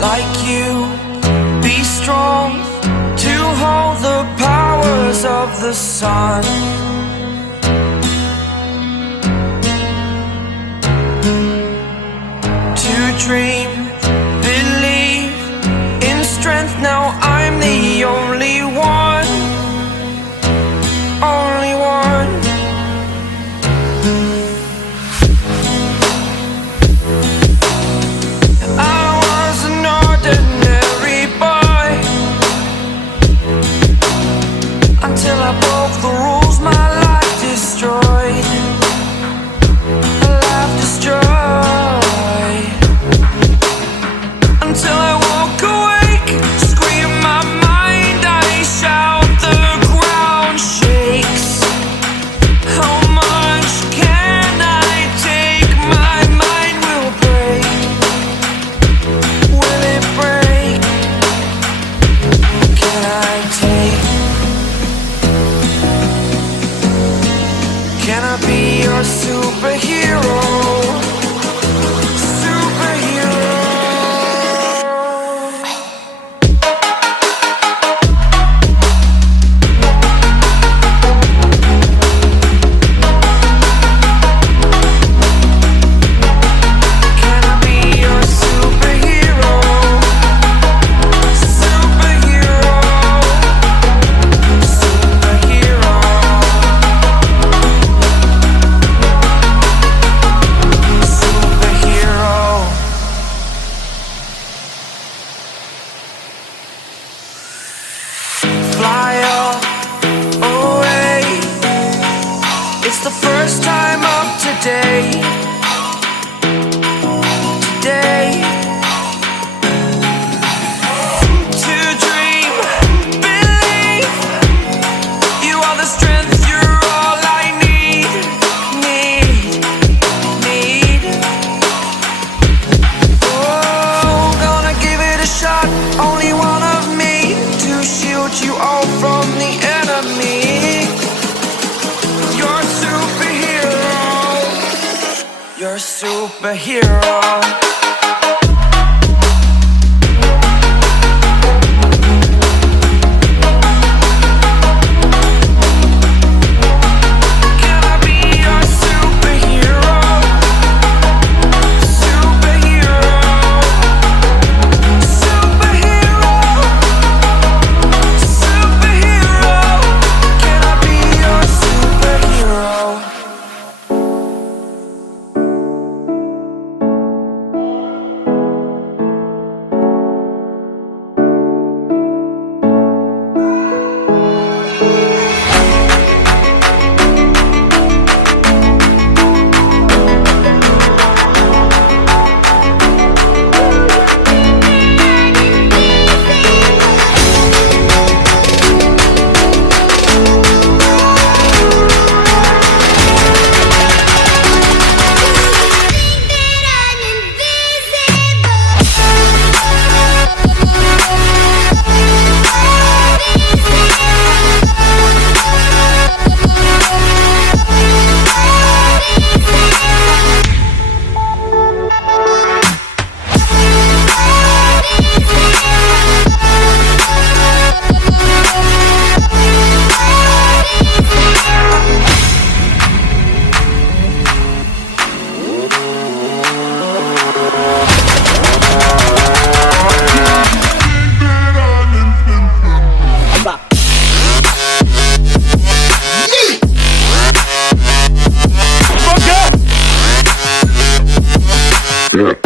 like you, be strong to hold the powers of the sun. To dream, believe in strength. Now I'm the only one, only one. I was an ordinary boy until I broke the rules. My life destroyed, a life destroyed. Until I woke awake, scream my mind, I shout, the ground shakes. How much can I take? My mind will break. Will it break? Can I take? Can I be your superhero? Superhero. Can I be your superhero? Superhero. Superhero. Superhero. Fly away. It's the first time of today. Today. To dream, believe. You are the strength, you're all I need. Need. Oh, gonna give it a shot. Only one of me to shield you all from the enemy. You're a superhero. You're a superhero. Can I be your superhero? Superhero. Superhero. Superhero. Can I be your superhero? Yeah.